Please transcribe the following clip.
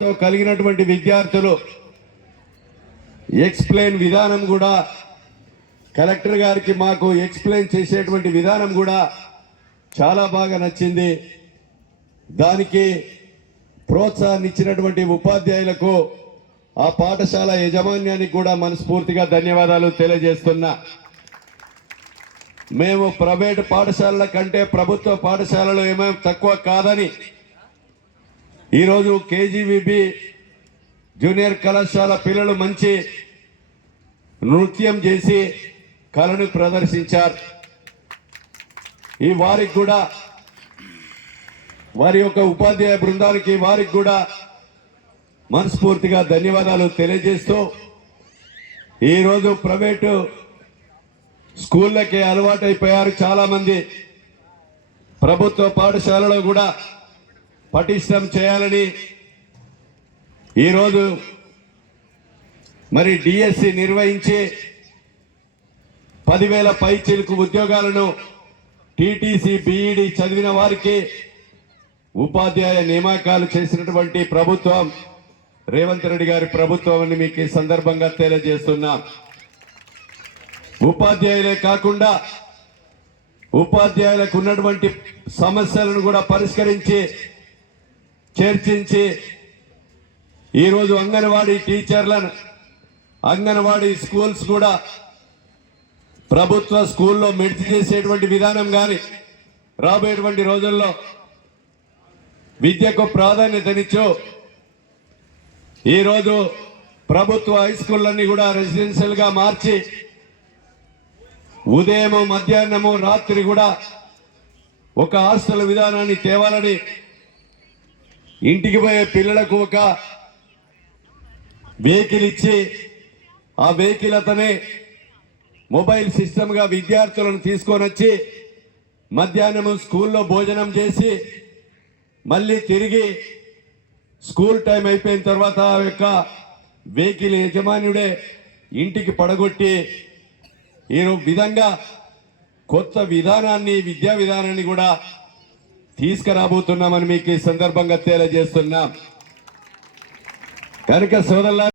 కలిగినటువంటి విద్యార్థులు ఎక్స్ప్లెయిన్ విధానం కూడా కలెక్టర్ గారికి మాకు ఎక్స్ప్లెయిన్ చేసేటువంటి విధానం కూడా చాలా బాగా నచ్చింది. దానికి ప్రోత్సాహాన్ని ఇచ్చినటువంటి ఉపాధ్యాయులకు ఆ పాఠశాల యజమాన్యానికి కూడా మనస్ఫూర్తిగా ధన్యవాదాలు తెలియజేస్తున్నా. మేము ప్రైవేట్ పాఠశాలల కంటే ప్రభుత్వ పాఠశాలలో ఏమేమి తక్కువ కాదని ఈరోజు కేజీవిబి జూనియర్ కళాశాల పిల్లలు మంచి నృత్యం చేసి కళను ప్రదర్శించారు. ఈ వారికి కూడా వారి యొక్క ఉపాధ్యాయ బృందానికి వారికి కూడా మనస్ఫూర్తిగా ధన్యవాదాలు తెలియజేస్తూ ఈరోజు ప్రైవేటు స్కూళ్ళకి అలవాటైపోయారు చాలామంది. ప్రభుత్వ పాఠశాలలో కూడా పటిష్టం చేయాలని ఈరోజు మరి డిఎస్సి నిర్వహించి పదివేల పైచీలకు ఉద్యోగాలను టీటీసీ బీఈడి చదివిన వారికి ఉపాధ్యాయ నియామకాలు చేసినటువంటి ప్రభుత్వం రేవంత్ రెడ్డి గారి ప్రభుత్వం అని మీకు ఈ సందర్భంగా తెలియజేస్తున్నాం. ఉపాధ్యాయులే కాకుండా ఉపాధ్యాయులకు ఉన్నటువంటి సమస్యలను కూడా పరిష్కరించి చర్చించి ఈరోజు అంగన్వాడీ టీచర్లను అంగన్వాడీ స్కూల్స్ కూడా ప్రభుత్వ స్కూల్లో మెడిచి చేసేటువంటి విధానం కానీ రాబోయేటువంటి రోజుల్లో విద్యకు ప్రాధాన్యతనిచ్చు. ఈరోజు ప్రభుత్వ హై స్కూళ్ళన్నీ కూడా రెసిడెన్షియల్గా మార్చి ఉదయము మధ్యాహ్నము రాత్రి కూడా ఒక హాస్టల్ విధానాన్ని తేవాలని ఇంటికి పోయే పిల్లలకు ఒక వెహికల్ ఇచ్చి ఆ వెహికల్ అతనే మొబైల్ సిస్టమ్గా విద్యార్థులను తీసుకొని వచ్చి మధ్యాహ్నం స్కూల్లో భోజనం చేసి మళ్ళీ తిరిగి స్కూల్ టైం అయిపోయిన తర్వాత ఆ యొక్క వెహికల్ యజమానుడే ఇంటికి పడగొట్టి ఈ విధంగా కొత్త విధానాన్ని విద్యా విధానాన్ని కూడా తీసుకురాబోతున్నామని మీకు ఈ సందర్భంగా తెలియజేస్తున్నాం. కనుక సోదరుల